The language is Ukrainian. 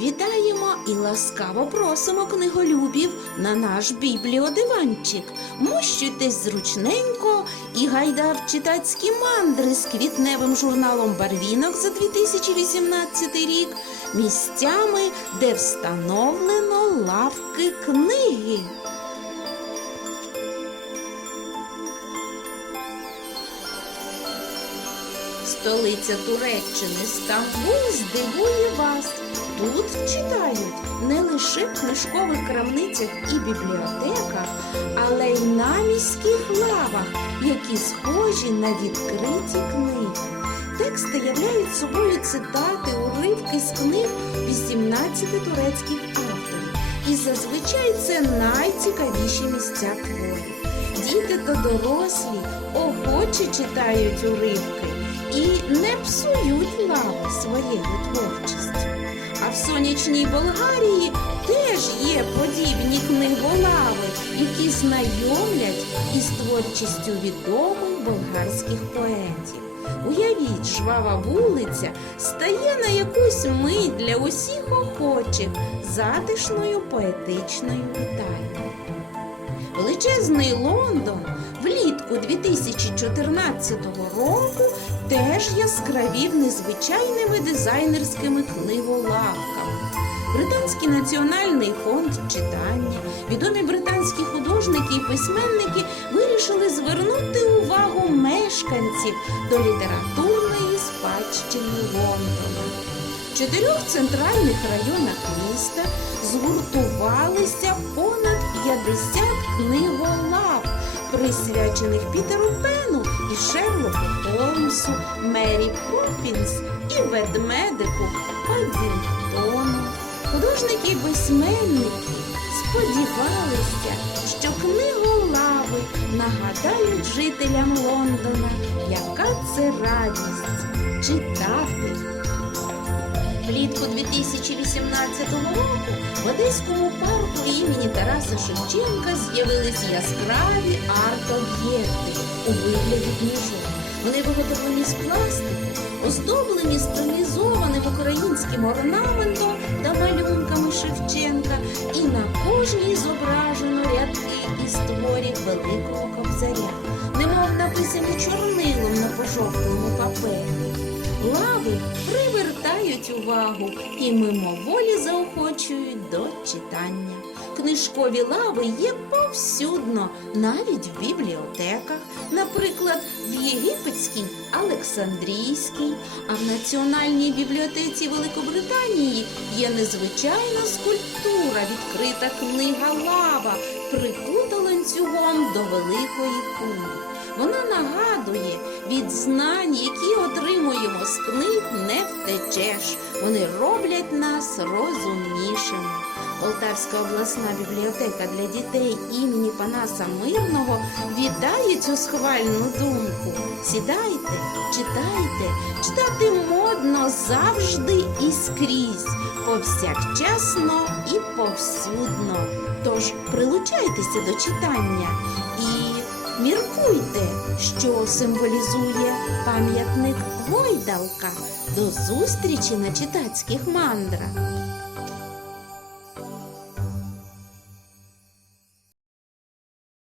Вітаємо і ласкаво просимо книголюбів на наш бібліодиванчик. Мощуйтесь зручненько і гайда в читацькі мандри з квітневим журналом Барвінок за 2018 рік, місцями, де встановлено лавки книги. Столиця Туреччини Стамбул здивує вас. Тут читають не лише в книжкових крамницях і бібліотеках, але й на міських лавах, які схожі на відкриті книги. Тексти являють собою цитати, уривки з книг 18 турецьких авторів. І зазвичай це найцікавіші місця творів. Діти та дорослі охоче читають уривки і не псують лави своєю творчістю. А в сонячній Болгарії теж є подібні книголави, які знайомлять із творчістю відомих болгарських поетів. Уявіть, жвава вулиця стає на якусь мить для усіх охочих затишною поетичною вітальною. Величезний Лондон влітку 2014 року теж яскравів незвичайними дизайнерськими книголавками. Британський національний фонд читання, відомі британські і письменники вирішили звернути увагу мешканців до літературної спадщини Лондона. В чотирьох центральних районах міста згуртувалися понад 50 книголав, присвячених Пітеру Пену і Шерлоку Холмсу, Мері Поппінс і ведмедику Паддінгтону. Художники і письменники сподівалися, що книголави нагадають жителям Лондона, яка це радість читати. Влітку 2018 року в Одеському парку імені Тараса Шевченка з'явились яскраві арт-об'єкти у вигляді книжок. Вони виготовлені з пластику, оздоблені стилізованим українським орнаментом та малюнками Шевченка, Великого Кобзаря, немов написані чорнилом на пожовклому папері. Лави привертають увагу і мимоволі заохочують до читання. Книжкові лави є повсюдно, навіть в бібліотеках, наприклад, в Єгипетській Олександрійській, а в Національній бібліотеці Великобританії є незвичайна скульптура, відкрита книга лава, прикута ланцюгом до великої кулі. Від знань, які отримуємо з книг, не втечеш. Вони роблять нас розумнішими. Полтавська обласна бібліотека для дітей імені Панаса Мирного вітає цю схвальну думку. Сідайте, читайте, читати модно завжди і скрізь, повсякчасно і повсюдно. Тож прилучайтеся до читання Міркуйте, що символізує пам'ятник Гойдалка. До зустрічі на читацьких мандрах.